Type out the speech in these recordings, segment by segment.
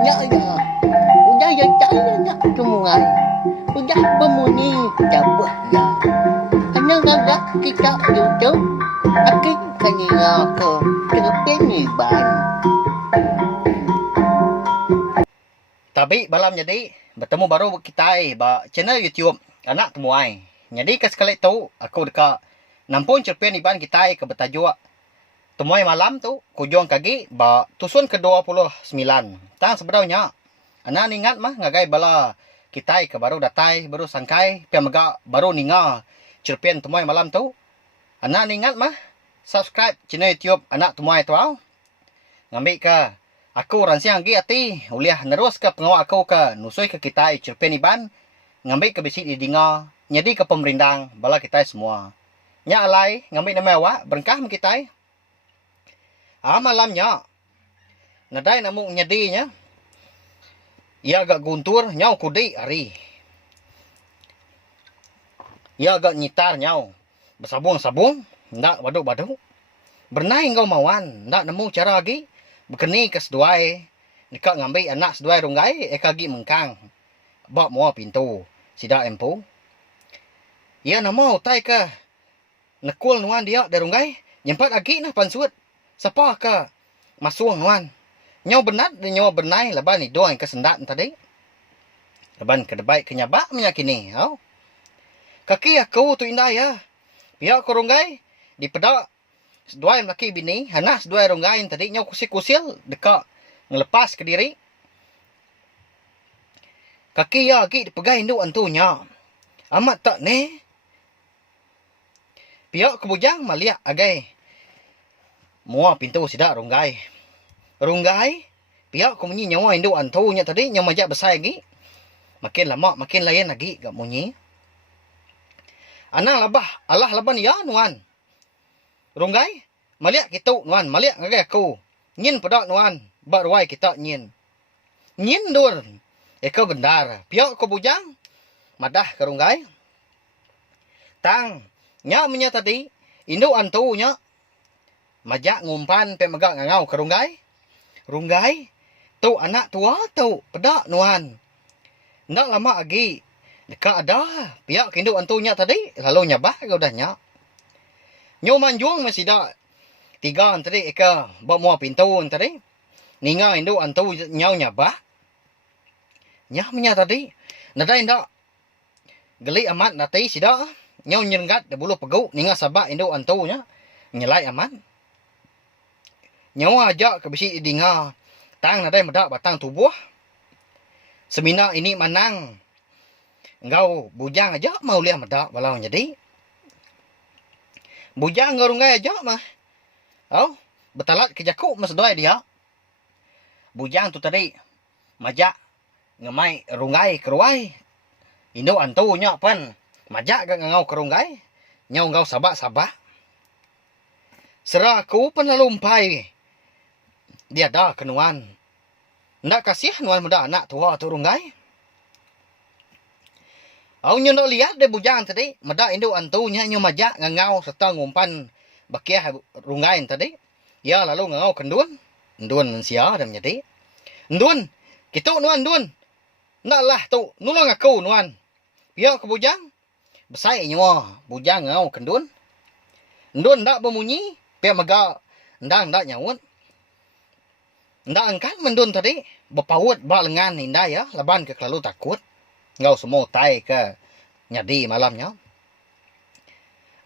Ya ya. Udah ya saya nak semua. Udah bermuni cabut ya. Hanya agak kita duduk. Akin kanina ke Peniban. Tapi balam jadi bertemu baru kita ba channel YouTube anak temuai. Jadi ke sekali tu aku dekat nampun cerpen iban kita ke bertajuk temuai malam tu kujong kagi ba tusun ke-29. Tang sebenarnya anak ingat mah ngagai bala kita ke baru datai baru sangkai pemaga baru ninga cerpen temuai malam tu. Anak ingat mah subscribe channel YouTube anak temuai tu au. Ngambil ke aku ransiang gi ati uliah nerus ke pengawa aku ke nusui ke kita cerpen iban ngambil ke bisi di dinga nyadi ke pemerintah bala kita semua nya alai ngambil nama awak berkah kita malamnya nadai namu nyadinya ia agak guntur nyau kudi hari ia agak nyitar nyau bersabung-sabung ndak baduk-baduk bernai engkau mawan ndak nemu cara lagi berkeni ke seduai nikah ngambil anak seduai runggai kagi mengkang bak mua pintu sida empu ia nama utai ke nekul nuan dia darunggai nyempat lagi nah pansut siapa ke masuang nuan nyau benat dan nyau bernai leban ni doang ke sendat tadi leban ke debai ke nyabak menyakini au kaki aku tu indah ya pihak ko runggai di pedak seduai laki bini anak seduai ronggain tadi nyau kusil-kusil dekat ngelepas ke diri kaki ya lagi dipegai induk antunya amat tak ne pihak kebujang maliak agai mua pintu sidak ronggai pihak ku munyi nyawa induk antunya tadi nyau majak besar lagi makin lama makin lain lagi gak munyi anak labah Allah laban ya nuan runggai maliak kitu nuan maliak ngagai aku nyin pedak nuan bak ruai kita nyin dur eka bendar piak ko bujang madah ke runggai tang nya menya tadi induk antunya majak ngumpan pe megak ngangau ke runggai tu anak tua tu pedak nuan ndak lama lagi dekat ada piak induk antunya tadi lalu nyabah ke udahnya nyo manjuang masih dak tiga tadi eka bawa mua pintu tadi ninga induk antu nyau nyabah nyah menya tadi nadai ndak geli amat nati sida nyau nyenggat de bulu pegu ninga sabak induk antunya nyelai amat nyau aja ke bisi dinga tang nadai medak batang tubuh semina ini manang engkau bujang aja mau lihat medak balau jadi bujang ngarungai aja mah. Oh, betalat kejaku mas doai dia. Bujang tu tadi majak ngemai rungai keruai. Indo antunya pan majak gak ngau kerungai. Nyau ngau sabak-sabak. Seraku pan lumpai. Dia dah kenuan. Ndak kasih nuan muda anak tua tu rungai. Au nyo nak lihat de bujang tadi, meda induk antunya nyo majak ngangau serta ngumpan bakiah rungain tadi. Ya lalu ngangau kendun. Ndun sia dan jadi. Ndun, kitu nuan ndun. Nak lah tu, nulung aku nuan. Pia ke bujang. Besai nyo bujang ngangau kendun. Ndun ndak bemunyi, pia mega ndang ndak nyawut. Ndak angkat mendun tadi, bepaut bak lengan indah ya, laban ke kelalu takut. Ngau semua tai ke nyadi malamnya.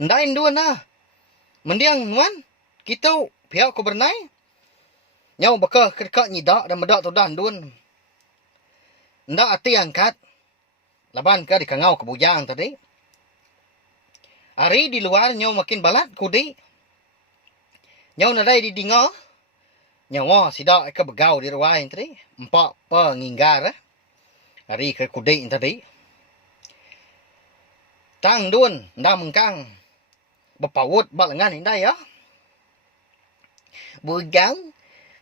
Ndain dua na. Mendiang nuan. Kita pihak ku bernai. Nyau baka kedekat nyidak dan medak tu dah dun. Ndak ati angkat. Laban ke dikangau ke bujang tadi. Hari di luar nyau makin balat kudi. Nyau nadai di dinga. Nyau sidak ke begau di ruai tadi. Empat penginggar. Hari ke kudai tadi. Tang dun, nda mengkang. Berpaut bak lengan indah ya. Bujang,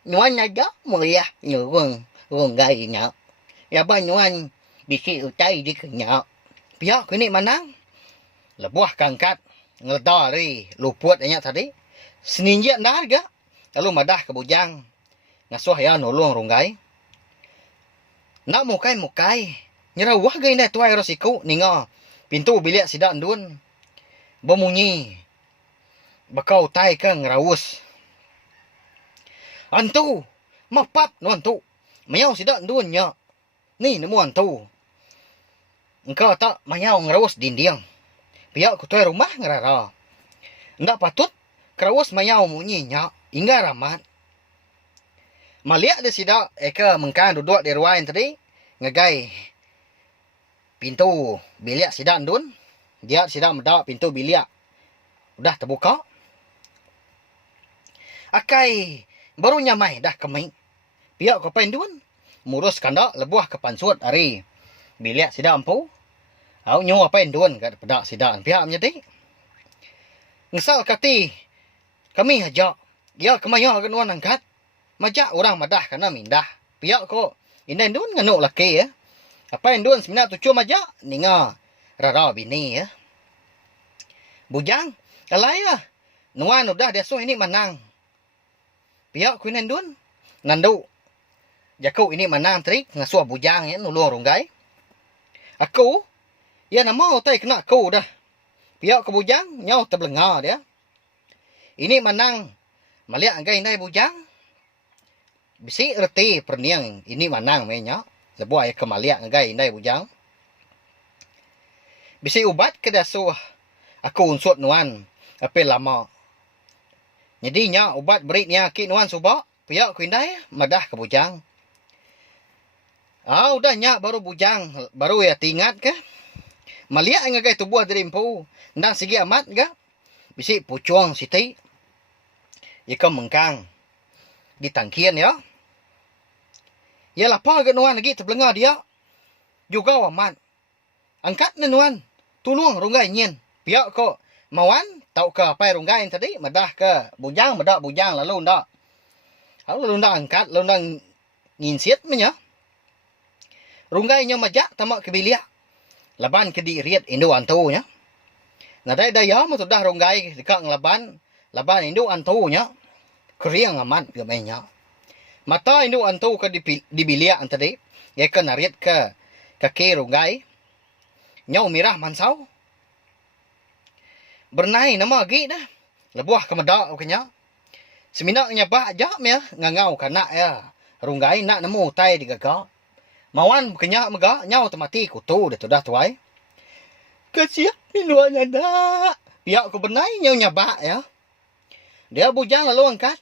nuan aja mulia nyurung runggai nya. Ya ba nuan bisi utai di kenya. Pihak kini manang. Lebuah kangkat. Ngeledari luput nya tadi. Seninjak dah harga. Lalu madah ke bujang. ngasuh ya nolong runggai. Nak mukai. Nyerawah gay na tuay rosiku ninga. Pintu bilik sida andun. Bemunyi. Bakau tay ke ngerawus. Antu. Mapap no antu. Mayau sida andun nya. Ni nemu antu. Engkau tak mayau ngerawus dinding. Pihak ku tuay rumah ngerara. Ndak patut kerawus mayau munyi nya. Hingga ramat. Maliak dia sida eka mengkan duduk di ruang tadi. Ngegai pintu bilik sida andun. Dia sida medak pintu bilik. Udah terbuka. Akai baru nyamai dah kemai. Pihak ko pendun murus kandak lebuah ke pansut hari. Bilik sida ampu. Au nyu apa endun kat pedak sida pihak menjadi. Ngesal kati kami aja. Ya kemaya ke nuan angkat. Majak orang madah kana mindah. Pihak ko inai dun nganu laki ya. Apa endun semina tucu majak ninga rara bini ya. Bujang alai ya. Nuan udah desuh ini menang. Pihak ku inai dun nandu. Jaku ini menang trik ngasuh bujang ya nulung runggai. Aku ya nama utai kena aku dah. Pihak ke bujang nyau terbelengar dia. Ini menang maliak anggai inai bujang. Bisi reti perniang ini menang menya. Sebuah ke maliak anggai inai bujang. Bisi ubat ke dasuh. Aku unsut nuan. Apa lama. Jadi nya ubat beritnya ki nuan subak. Pihak ku indai madah ke bujang. Udah nya baru bujang. Baru ya tingat ke. Maliak ngagai tubuh dari empu. Nang sigi amat ke. Bisi pucuang siti. Ika mengkang. Di tangkian ya. Ya lapar ke nuan lagi terbelengar dia. Juga amat. Angkat ni nuan. Tolong runggai nyen. Pihak ko. Mawan. Tahu ke apa runggai tadi. Madah ke bujang. Madah bujang lalu ndak. Lalu ndak angkat. Lalu ndak nginsit menya. Runggai nya majak tamak ke bilik. Laban ke diriat Indo antu nya. Nadai daya mo sudah runggai dekat ngelaban. Laban Indo antu nya. Keriang amat gamenya. Mata Indo antu ke di bilik tadi. Ya ke nariat ke kaki runggai. Nyau mirah mansau. Bernai nama lagi dah. Lebuah ke medak kenya. Seminak nyabak ajak ya. Ngangau kanak ya. Runggai nak nemu tai digagak. Mawan kenyak megak nyau temati kutu dia tu dah tuai. Kasihan minuan ada. Pihak ku benai nyau nyabak ya. Dia bujang lalu angkat.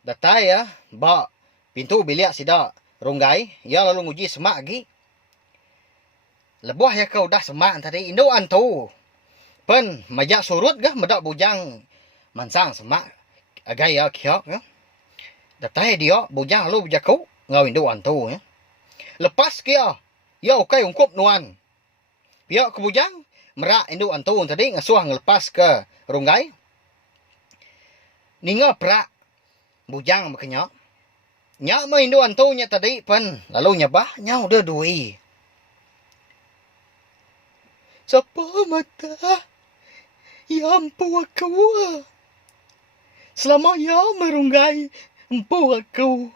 Datai ya. Bak pintu bilik sida runggai. Ya lalu nguji semak lagi. Lebuah ya kau dah semak tadi. Indo antu. Pen majak surut ke medak bujang mansang semak. Agai ya kiok ya. Datai dia bujang lalu bujak kau. Ngau Indo antu ya. Lepas kia. Ya ukai ungkup nuan. Pihak ke bujang. Merak Indo antu tadi. Ngasuh ngelepas ke runggai. Ninga perak. Bujang berkenyak. Nyak ma Indo antu nya tadi pen. Lalu nyabah. Nyau dah dui. Siapa mata. Ya empu aku. Selama ya merunggai. Empu aku.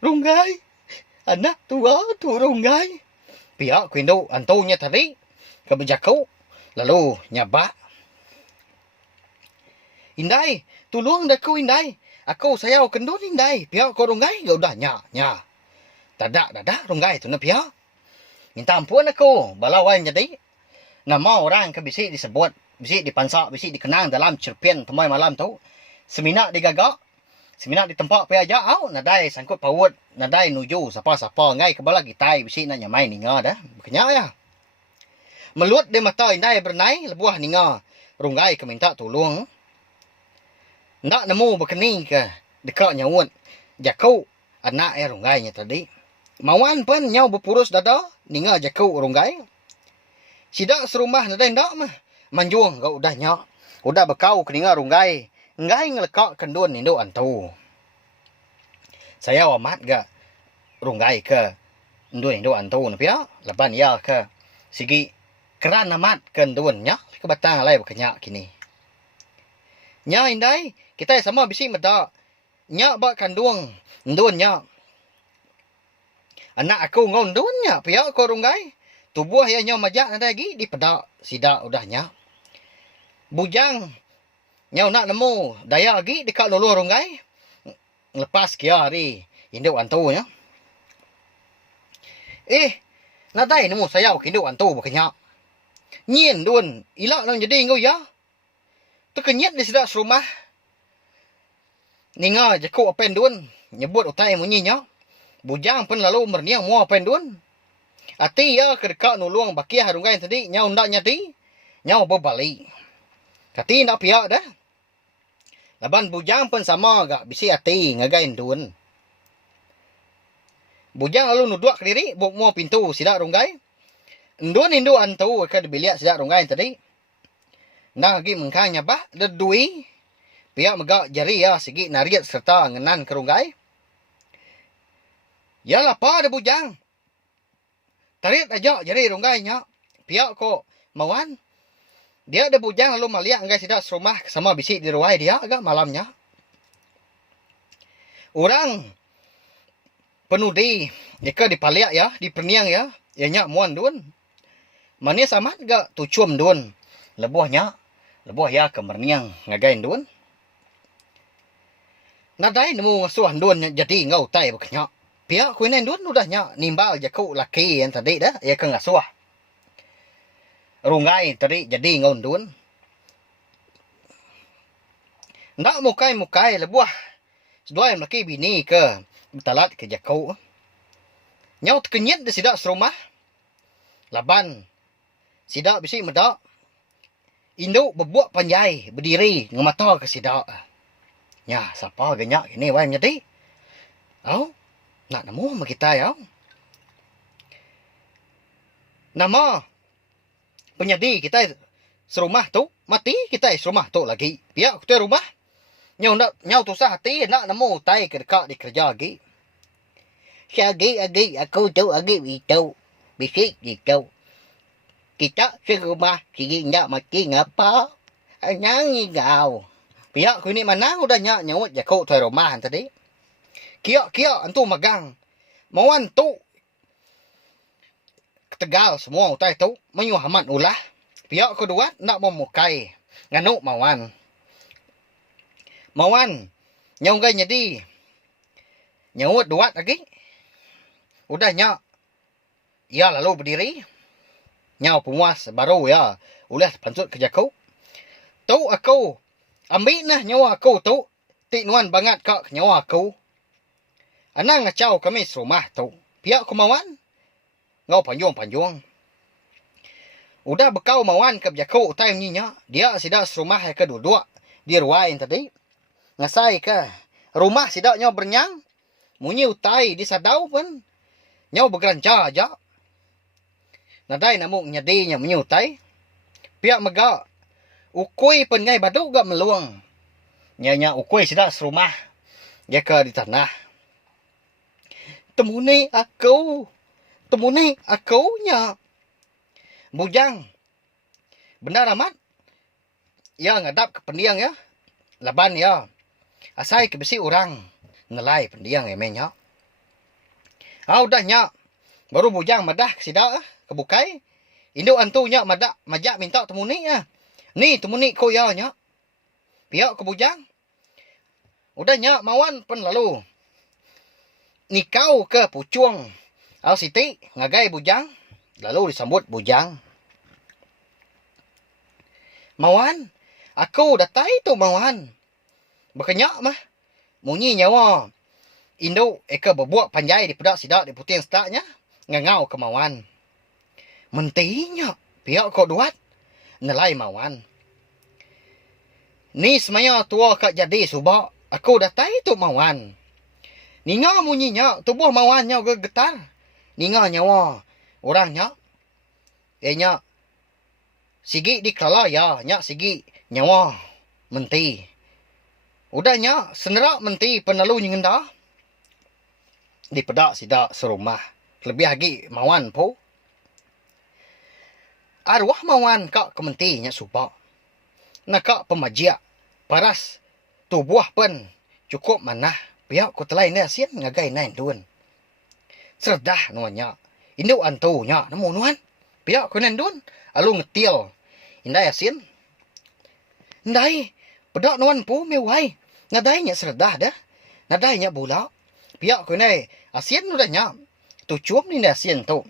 Runggai. Anak tua tu runggai. Pihak ku Indo antunya tadi. Kebejaku. Lalu nyabak. Indai. Tolong dah ku indai. Aku sayau kendun indai. Pihak ku runggai. Ya udah nya. Dadak runggai tu na pihak. Minta ampun aku. Balawan jadi. Nama orang ke bisi disebut. Bisi dipansak. Bisi dikenang dalam cerpen temai malam tu. Seminak digagak. Seminak di tempat pe aja au nadai sangkut paut nadai nuju sapa-sapa ngai kebala gitai bisi nak nyamai ninga dah bekenya ya melut de mata indai bernai lebuah ninga runggai ke minta tolong ndak nemu bekeni ke dekat nyawut jakau anak runggai nya tadi mawan pun nyau berpurus dada ninga jakau runggai sidak serumah nadai ndak mah manjuang kau udah nya udah bekau ke ninga runggai ngai ngelekak kendun Indo antu. Saya amat ga runggai ke Indo antu napi ya. Leban ya ke sigi keran amat kendun nya ke batang alai bekenya kini. Nya indai kita sama bisi meda. Nya ba kandung ndun nya. Anak aku ngau ndun nya pia ko runggai. Tubuh ya nya majak nada lagi di peda sida udahnya. Bujang nyau nak nemu daya lagi dekat lulu runggai. Lepas kia hari induk antu nya. Nadai nemu saya induk antu bakanya. Nyin dun ilak nang jadi ngau ya. Terkenyat di sida serumah. Ninga jaku apen dun nyebut utai munyinya. Bujang pun lalu merniang mua apen dun. Ati ya kedekat nuluang bakia harungai tadi nyau ndak nyati. Nyau berbalik. Kati ndak pihak dah. Laban bujang pun sama agak bisi ati ngagain dun. Bujang lalu nuduak ke diri buk mua pintu sida runggai. Ndun indu antu ke biliak sida runggai tadi. Nah lagi mengkanya bah dedui. Pihak megak jari ya segi nariat serta ngenan ke runggai. Ya lapa ada bujang. Tarik aja jari runggainya. Pihak ko mawan. Dia ada bujang lalu maliak ngai sidak serumah sama bisik di ruai dia agak malamnya. Orang penudi jika dipaliak ya, diperniang ya. Ianya muan dun. Manis amat gak tucum dun. Lebuhnya. Lebuh ya kemerniang ngagain dun. Nadai nemu ngasuhan dun jadi ngau tai baknya. Pihak kuinen dun udahnya nimbal jaku laki yang tadi dah. Ya ke ngasuh. Rungai tadi jadi ngau dun. Ndak mukai lebuh. Sedua yang laki bini ke betalat ke jaku. Nyau terkenyit di sidak serumah. Laban. Sidak bisi medak. Induk berbuat panjai. Berdiri. Ngemata ke sidak. Ya, siapa genyak ini wai menjadi? Oh, nak nemu sama kita ya. Nama penyedi kita serumah tu mati kita serumah tu lagi. Pihak kita rumah. Nyau tu sah hati nak nemu tai ke dekat di kerja lagi. Agi aku tu agi itu. Bisik gitu. Kita serumah sigi ndak mati ngapa? Anyang ngau. Pihak ku ini mana udah nyawut jaku tuai rumah tadi. Kia antu magang. Mawan tu. Tegal semua utai tu. Menyuhaman ulah. Pihak kedua nak memukai. Nganuk mawan. Mawan. Nyawut jadi. Nyawut duat lagi. Udah nyak. Ya lalu berdiri. Nyaw pemuas baru ya. Ulah pansut ke jaku. Tu aku. Ambil nah nyawa aku tu. Tik nuan banget kak nyawa aku. Anang ngacau kami serumah tu. Pihak ku mawan. Ngau panjung. Udah bekau mawan ke jaku utai menyinya. Dia sidak serumah ke dua-dua. Di ruain tadi. Ngasai ke. Rumah sidak nyau bernyang. Munyi utai di sadau pun. Nyau bergeranca aja. Nadai namuk nyadinya munyi utai. Pihak megak. Ukui pun ngai badu gak meluang. Nyanya ukui sidak serumah. Ya ke di tanah. Temuni aku nya. Bujang. Benar amat. Ya ngadap ke pendiang ya. Laban ya. Asai ke besi orang. Nelai pendiang ya menya. Udah nya. Baru bujang madah sidak kebukai. Induk antunya madak majak minta temuni ya. Ni temuni ko ya nya. Pihak ke bujang. Udah nya mawan pun lalu. Nikau ke pucuang. Al siti ngagai bujang. Lalu disambut bujang. Mawan. Aku datai tu mawan. Berkenyak mah. Munyi nyawa. Indo eka berbuat panjai di pedak sidak di puting setaknya. Ngangau ke mawan. Mentinya. Pihak kau duat. Nelai mawan. Ni semaya tua kak jadi subak. Aku datai tu mawan. Ninga munyinya. Tubuh mawannya getar. Ninga nyawa. Orangnya. Nya. Sigi di kala ya. Nya sigi nyawa. Menti. Udahnya. Senerak menti penalu nyengenda. Di pedak sidak serumah. Lebih lagi mawan po. Arwah mawan kak kementinya subak. Nak kak pemajiak. Paras. buah pen cukup manah. Pihak ko telai ni asin ngagai nain dun. Serdah nuannya. Induk antunya nemu nuan. Pihak ko nain dun. Alu ngetil. Indai asin. Indai. Pedak nuan pu mewai. Nadainya serdah dah. Nadainya bula. Pihak ko nain asin udahnya. Tu cium ni asin tu.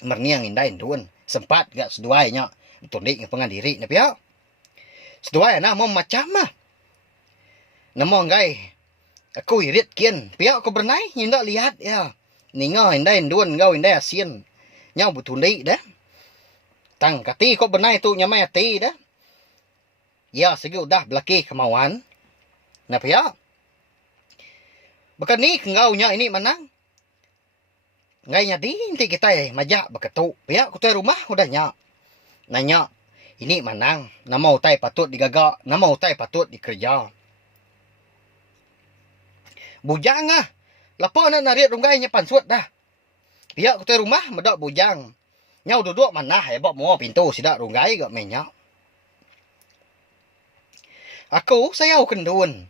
Merniang indai dun. Sempat gak seduainya. Tundik ng pengandiri na pihak. Seduai na mau macam mah. Namo ngai. Aku irit kian. Pihak ko bernai. Hindak lihat ya. Ninga indai dun ngau indai asin. Nhau bertundik dah. Tang kati ko bernai tu nyamai ati dah. Ya segi udah belaki kemauan. Nah pihak. Bukan ni ngau nya ini manang. Ngai nya di inti kita majak beketu. Pihak ku tu rumah udah nya. Nanya. Ini manang. Nama utai patut digagak. Nama utai patut dikerja. Bujang ah. Lapa nak narik runggainya pansuat dah. Pihak ku tu rumah medak bujang. Nyau duduk manah hebak mua pintu sidak runggai gak menyak. Aku sayau kendun.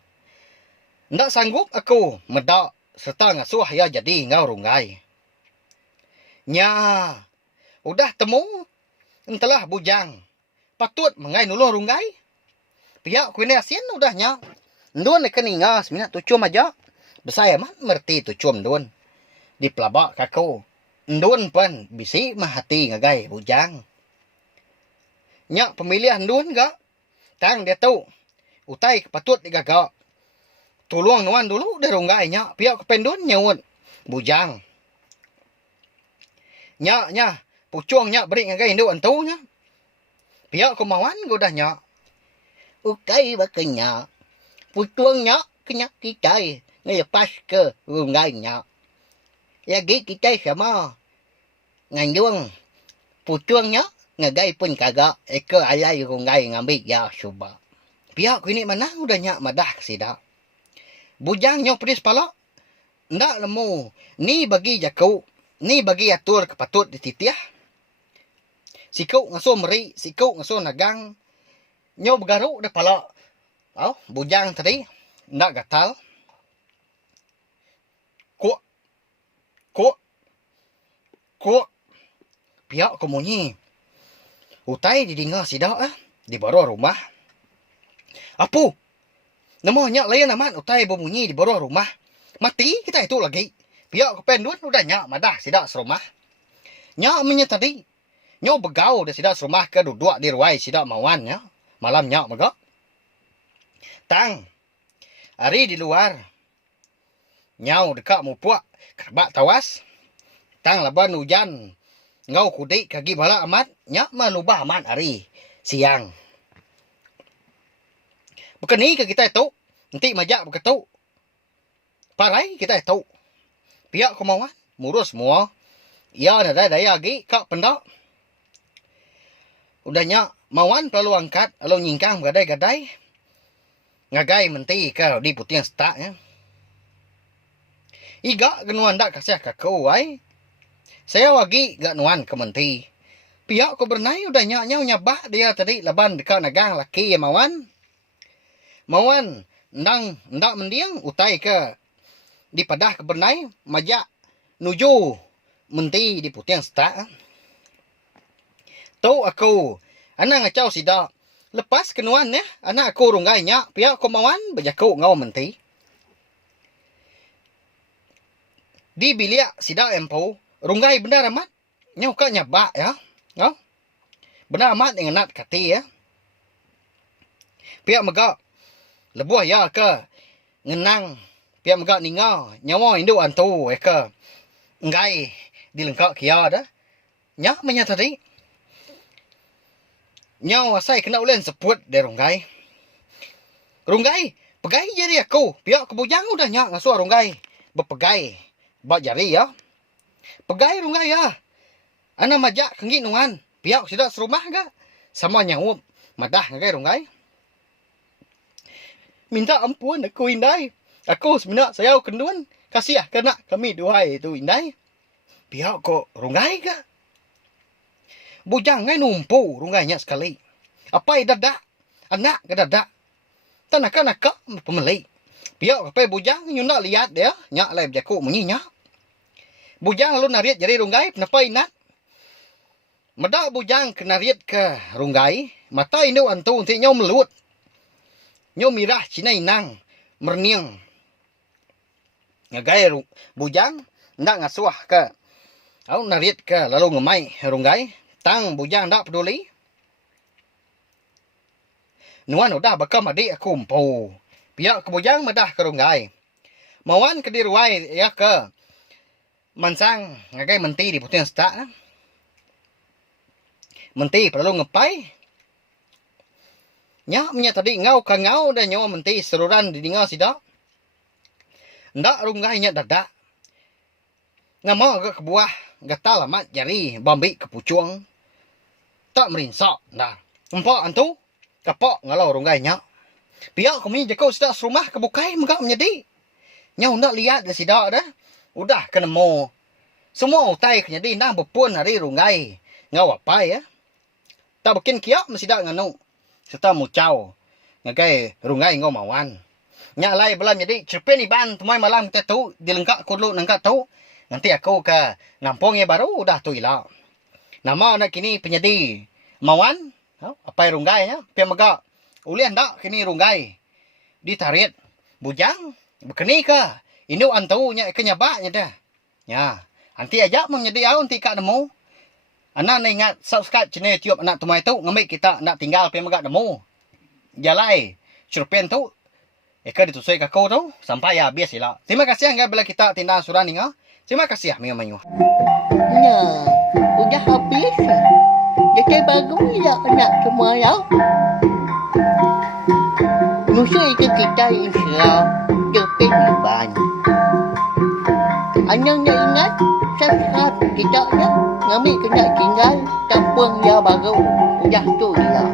Ndak sanggup aku medak serta ngasuh ya jadi ngau runggai. Nya. Udah temu. Entahlah bujang. Patut mengai nuluh runggai. Pihak ku ini asin udahnya. Ndun ni keninga seminat tucum aja. Besaya man merti tucum ndun. Di pelabak kaku. Ndun pun bisi mahati ngagai bujang. Nyak pemilihan ndun gak. Tang dia tu. Utai patut digagak. Tolong nuan dulu dah runggai nyak. Pihak kependun nyawut. Bujang. Nyak. Pucung nyak beri ngagai ndun antunya. Pihak kemawan godah nyak. Utai bakanya. Pucung nyak kenyak kitai. Ngelepas ke runggai nyak. Lagi kita sama. Ngandung. Pucung nyak. Ngagai pun kagak. Eka alai runggai ngambil ya subak. Pihak ku ini mana udah nyak madah kesidak. Bujang nyok pedis palak. Ndak lemu. Ni bagi jakau. Ni bagi atur kepatut dititiah. Sikau ngasuh meri. Sikau ngasuh nagang. Nyok bergaruk dah palak. Oh, bujang tadi. Ndak gatal. Kok. Pihak ku munyi. Utai didinga sidak ah. Di bawah rumah. Apu. Namanya layan aman utai berbunyi di bawah rumah. Mati kita itu lagi. Pihak kependun udah nyak madah sidak serumah. Nyak punya tadi. Nyak begau dah sidak serumah ke duduk di ruai sidak mawan ya. Malam nyak megak. Tang. Hari di luar. Nyau dekat mupuak. Kerbak tawas. Tang laban hujan. Ngau kudik kaki balak amat. Nyak manubah amat hari. Siang. Bukan ni ke kita itu. Nanti majak begitu. Parai kita itu. Pihak kemauan. Murus semua. Ya ada daya lagi. Kak pendak. Udahnya. Mawan perlu angkat. Lalu nyingkang gadai-gadai. Ngagai menti ke di putih yang setak ya. Iga genuan dak kasih kakau ay. Saya wagi gak nuan ke menti. Pihak ko bernai udah nyabah dia tadi laban dekat nagang laki ya mawan. Mawan ndak mendiang utai ke di padah ke bernai majak nuju menti di putih yang setak. Tahu aku anak ngacau sidak. Lepas kenuan ya anak aku runggainya pihak ko mawan berjaku ngau menti. Di bilik sidak empu runggai benar amat. Nyau ka nyabak ya. No? Benar amat dengan nat kati ya. Pihak megak. Lebuah ya ke. Ngenang. Pihak megak ninga. Nyawa induk antu ya ke. Ngai. Dilengkak kia dah. Nyak menya tadi. Nyau asai kena ulen seput dari runggai. Runggai. Pegai jari aku. Pihak kebujang udah nyak ngasuh runggai. Berpegai. Bak jari ya. Pegai runggai ya. Ana majak kenggit nuan. Pihak sudah serumah ga? Sama nyawup. Madah ngagai runggai. Minta ampun aku indai. Aku sebenarnya saya kendun. Kasih kena kami duai itu indai. Pihak kok runggai ga? Bujang ngai numpu runggainya sekali. Apa dadak? Anak ke dadak? Tak nak pemelik. Piak kapai bujang nyu nak lihat dia, nyak lai berjaku munyi nyak. Bujang lalu nariat jari runggai, kenapa inat? Medak bujang kena riat ke runggai, mata inu antu nanti nyaw melut. Nyaw mirah cina inang, merniang. Ngagai bujang, ndak ngasuah ke. Au nariat ke lalu ngemai runggai, tang bujang ndak peduli. Nuan udah bakam adik aku empu. Piak ke bujang medah ke runggai. Mawan ke diruai ya ke. Mansang ngagai menti di putih setak. Menti perlu ngepai. Nyak punya tadi ngau ka ngau dan nyawa menti seruran di dengar sidak. Ndak runggai nyak dadak. Ngamo ke kebuah gatal amat jari bambi ke pucuang. Tak merinsak dah. Empak antu kapok ngalau runggai nyak. Piak kami jakau sidak serumah kebukai megak menjadi. Nyau ndak lihat dah sidak dah. Udah kena mo. Semua utai kenyadi nah berpun hari runggai. Ngau apa ya? Tak bikin kiak mesti dak nganu. Serta mucau. Ngagai runggai ngau mawan. Nyak lai belam jadi cerpen iban tumai malam kita tu dilengkak kudlu nangkat tu. Nanti aku ke ngampung yang baru udah tu ilah. Nama nak kini penyedi mawan. Apa runggai nya? Pia megak. Ulian dak kini runggai. Ditarit bujang berkeni ke. Indu antu nya kenyabaknya dah. Ya, anti ajak menjadi au anti kak nemu. Anak nak ingat subscribe channel YouTube anak tumai tu ngambil kita nak tinggal pe megak nemu. Jalai cerpen tu eka ditusai ke kau tu sampai habis sila. Terima kasih angga bila kita tindak suran inga. Terima kasih Mio Manyu. Nah, udah habis. Jadi bagus ya anak semua ya. Musuh itu kita insya cerpen iban. Anang nak ingat subscribe kita ya. Ngambil kena tinggal kampung ya baru. Udah tu ya.